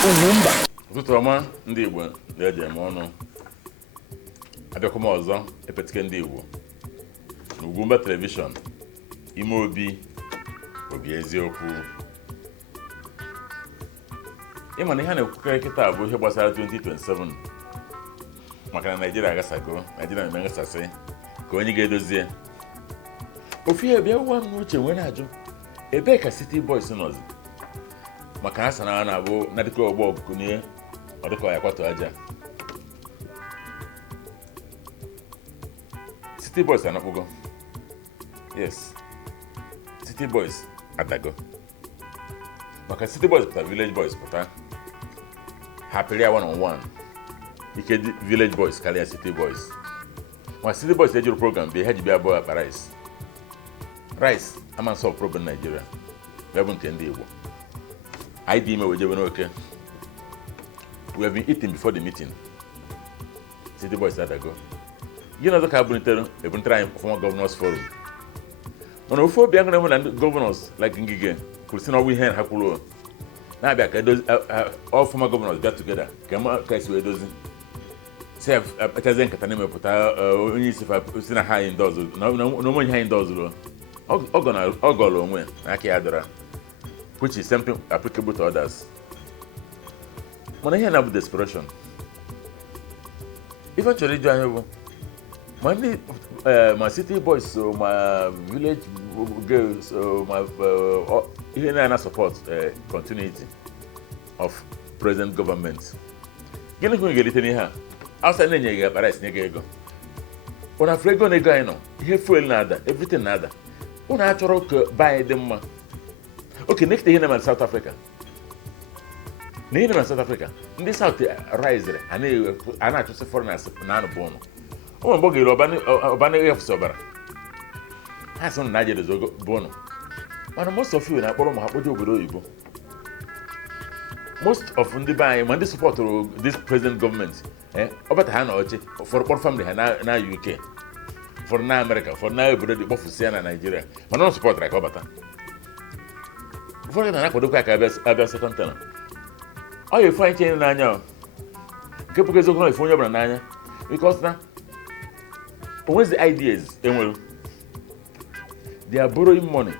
UGWUMBA. Ụtụtụ ọma ndị Igbo na-eje m ọnụ. Abịakwa m ọzọ epetike ndị Igbo na UGWUMBA telivishọn ime obi eziokwu. Ịma na ihe na-ekwukarị kịta bụ ihe gbasara 2027 maka na Naịjirịa agasago, Naịjirịa na-eme ngasasị ka onye ga-edozie. Ofu ihe bịa ụwa m n'uche wee na-ajụ ebee ka City Boys nọzi maka ha sana na-abụ na dịka ọgbọ ọbụkụnye ọ dịka ya kwatụ aja. City Boys anakpụgo. Yes, City Boys adago maka City Boys pụta Village Boys pụta ha pịrịa one on one. Ike Village Boys karịa City Boys ma City Boys ejuru program bịa ha ji bịa abụọ akpa rice ama solve problem Nigeria bịa bụ nke ndị Igbo. I did my okay. We have been eating before the meeting. City Boys had to go. You know the cabinet, they've been trying for governors forum. When we fought young governors like Ngige, could see how we had Hakulo. Now back all former governors got together. Come on, Kaiswe doesn't say a Tazen Katanema put only if I seen a high indoors. No more high indoors. Ogolo, Aki Adora. Which is something applicable to others. When I hear about desperation, eventually join my City Boys, so my village girls, so my even I support continuity of present government. Get it in here. Outside Nega, but I snake. When I frego nega, he fuel nada, everything nada. When I try to buy them. Okay, next day in South Africa. In South Africa, in this South rise, and I just foreigners none of Bono. Oh, Bogi Obani of Sober. Has on Niger Bono. But most of you in Abomo, most of the buy when they support this present government, over the hand for one family now UK, for now America, for now everybody both Siena Nigeria, but not support like Obata. For an Aquaduca, second tenor. All you find in Nanya. Because now, what's the ideas? They are borrowing money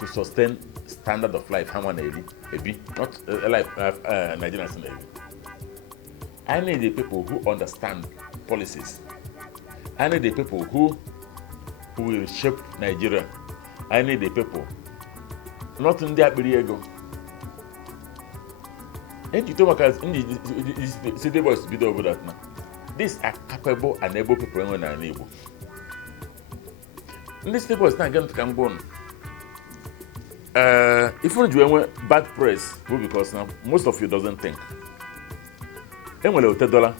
to sustain standard of life. How many a bit, not life Nigerians. I need the people who understand policies. I need the people who will shape Nigeria. I need the people. Not in that ego. And you talk about City Boys be over that now. These are capable and able people when are able. This City Boys not going to come born. If you do bad press, because now most of you doesn't think. And when you $10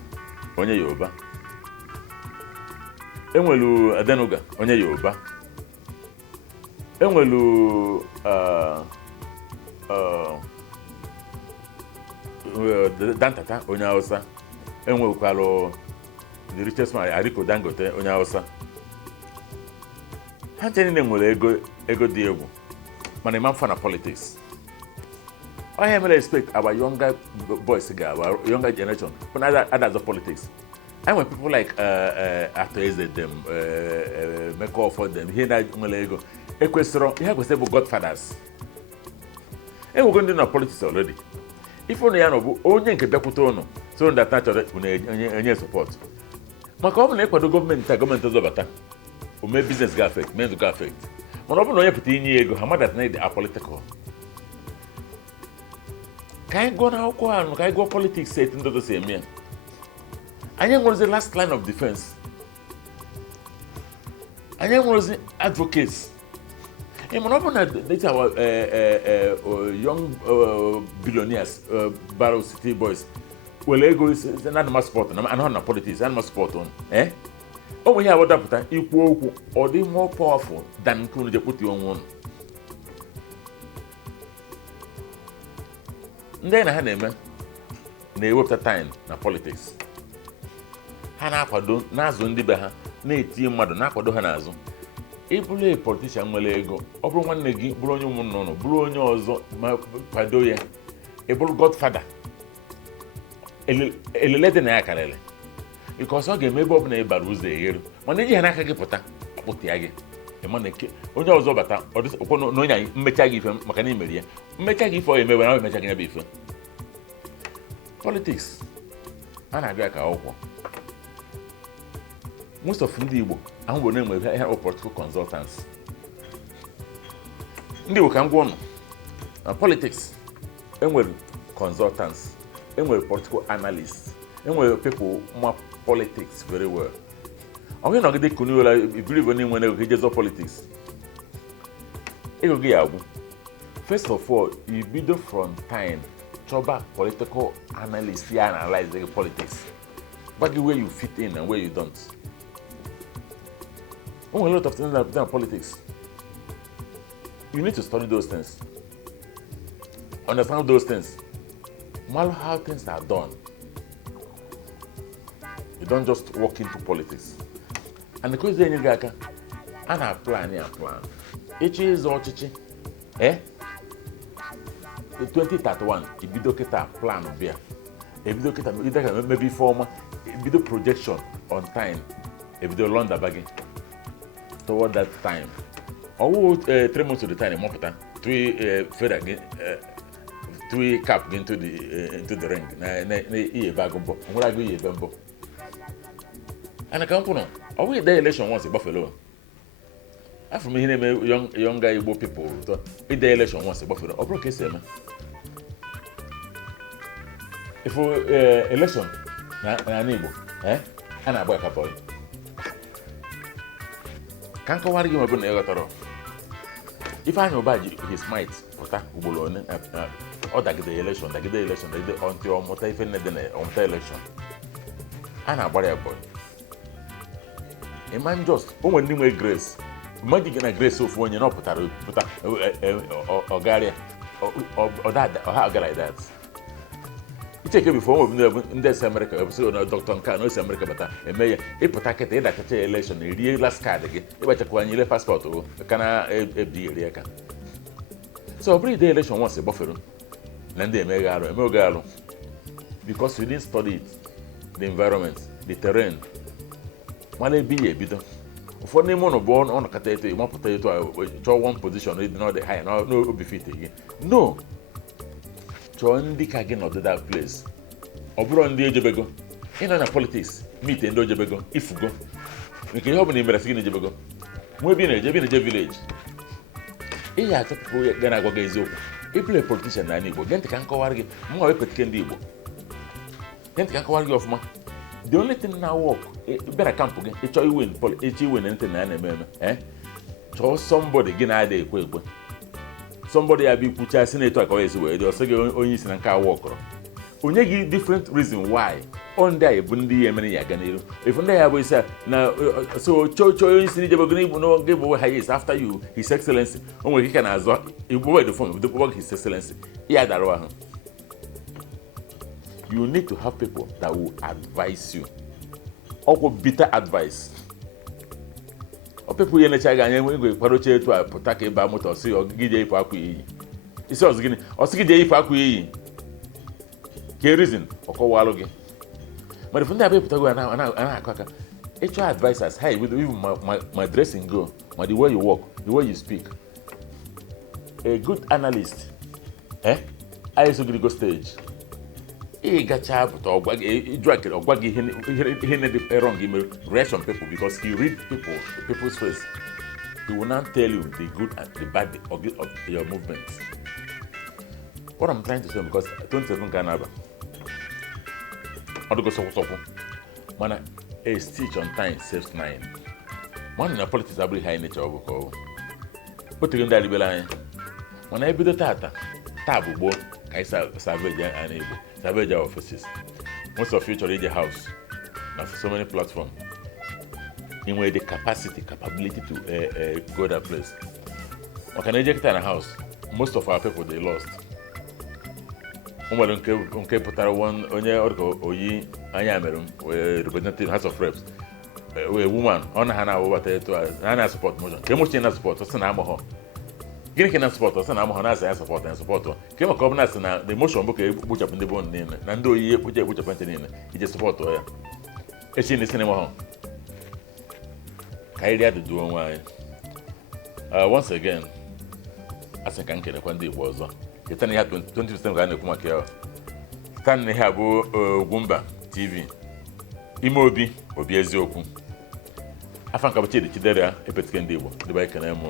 on your Yoruba. And when you Adenoga on your Yoruba. Enwelu Dantata onye Hausa, enwekwalo the richest man Aliko Dangote onye Hausa. Ha chere na nwere ego dị egwu mana imam fan of politics. I am respect our younger boys, our younger generation, but others of politics. And when people like Atoeze them, make all for them, here that ego. Equestron, you have stable godfathers. And we're going to do politics already. If only I know, only can be put on, so that natural any support. My common equal government is over. Or maybe business got affected, men got affected. When open no put in ego, how much that need are political. Can I go now? Can I go politics set into the same year? I am was the last line of defense. I am was the advocates. And when our young billionaires, Barrow City Boys, well, ego is an animal sport, and I'm not politics, animal sport on. Oh, we have what equal or the more powerful than could you put you on one. Then I had a they worked at time na politics. Hana kwado nazo ndị be ha na-eti mmadụ na kwado ha nazo. Ịbụrụ politician nwere ego, ọ bụrụ nwanne gị bụrụ onye ụmụnnụnụ, bụrụ onye ọzọ ma kwado ya. Ịbụrụ godfather elelede na ya karịrị because ọ ga-eme ebe ọ bụla ịbara ụzọ egheru mana iji ha n'aka gị pụta akpụta ya gị ịmana onye ọzọ bata ọdịsịkwa na onye anyị mmecha gị ife maka na imeri ya mmecha gị ife ọ emewe na ọ emecha gị ya bụ ife politics a na-abịa ka akwụkwọ most of ndị Igbo ahụ bụ na-enwe ihe political consultants ndị Igbo ka m gwa ụnụ na politics enwere consultants enwere political analysts enwere people ma politics very well onye nọgide kuniola ibiribo ni nwere ego jezo politics ego gị agwụ first of all you bido from time chọba political analyst ya analyze the politics but where you fit in and where you don't. A lot of things that are politics. You need to study those things. Understand those things. Know how things are done. You don't just walk into politics. And the question is, I have plan. Each is ọchịchị. 2031, ibido kita plan bịa. Ebido kita maybe former, ebido projection on time. Ebido London baggy. Toward that time. Or 3 months to the time, more 3 feather, 3 cap into the ring. Na bagumbo. What I go bambo. And I can't put on. Are we the election once a buffalo? After me, young guy Igbo people. The election once a buffalo. Or broke his if election, na Igbo, and I work about it. Can't go argue about the if I know about his might, or that the election, until on the election. And I worry about it. A man just, when you make grace, imagine a grace of when you're not put or Garia or that, or how like that. You take it before in this America, episode Dr. Kano, America, but a mayor, a protected that election, a real last card again, if I when you passport, can I be a so every day election once a buffalo, then they make a because you didn't study it, the environment, the terrain. Money be a bit for the mono born on a potato, you want potato, one position, not the high, no be fit again. No. Join the again of that place. Obron the UGWUMBA. In a politics, meet in UGWUMBA if you go. We can help in UGWUMBA. Maybe in a village. He had to put Gana Gogezo. He play a politician and Igbo. Gent can cover more can Igbo. Gent can cover of ma. The only thing now work, better camp again. It's you win anything and so somebody get idea quick. Somebody I be put a senator always way, or say only in a car walker. Only give different reason why. On day, Bundi and many again. If one day I will say, now, so Chocho is no give away highest after you, His Excellency. Only he can as well, you go the phone, the work His Excellency. Yeah, that one. You need to have people that will advise you. Or bitter advice. Or people in the China and we go to a potake bamot or see or giddy pakui. It's also getting or skiddy pakui. Key reason or call Wallogi. But if I people go and I HR advisors, hey, with even my dressing go, the way you walk, the way you speak. A good analyst, I also go stage. He got chap or drag it or baggy wrong reaction people because he read people's face. He will not tell you the good and the bad of your movements. What I'm trying to say because 27 Canada. I go so man a stitch on time saves 9. Man in a politics are high nature of call. But you can line. When I be the tata, tabu, I savage and able. Savage offices. Most of future in the house. Now for so many platforms. In where the capability to go that place. Or can I get in a house? Most of our people they lost. Unke putara one onye orgo oyi anya merum we representative House of Reps. We woman on hana over to hana support motion. Ke motion na support so na mo ho. gịnị ka na support ọsọ na amahụ na-asa ya support na support ke maka ọ bụ na-asị na the emotion bụ ka ekpochapụ ndị bụ niile na ndị oyiyi ekpochapụ ntị niile ije support ya echi ndị sinema ahụ ka anyị rie ajụjụ onwe anyị once again asị ka m kelekwa ndị Igbo ọzọ cheta na ihe 20% ka a na-ekwu maka ya taa na ihe a bụ UGWUMBA TV ime obi eziokwu afa nka bụ Chidi Chidera epetike ndị Igbo dịba ekene m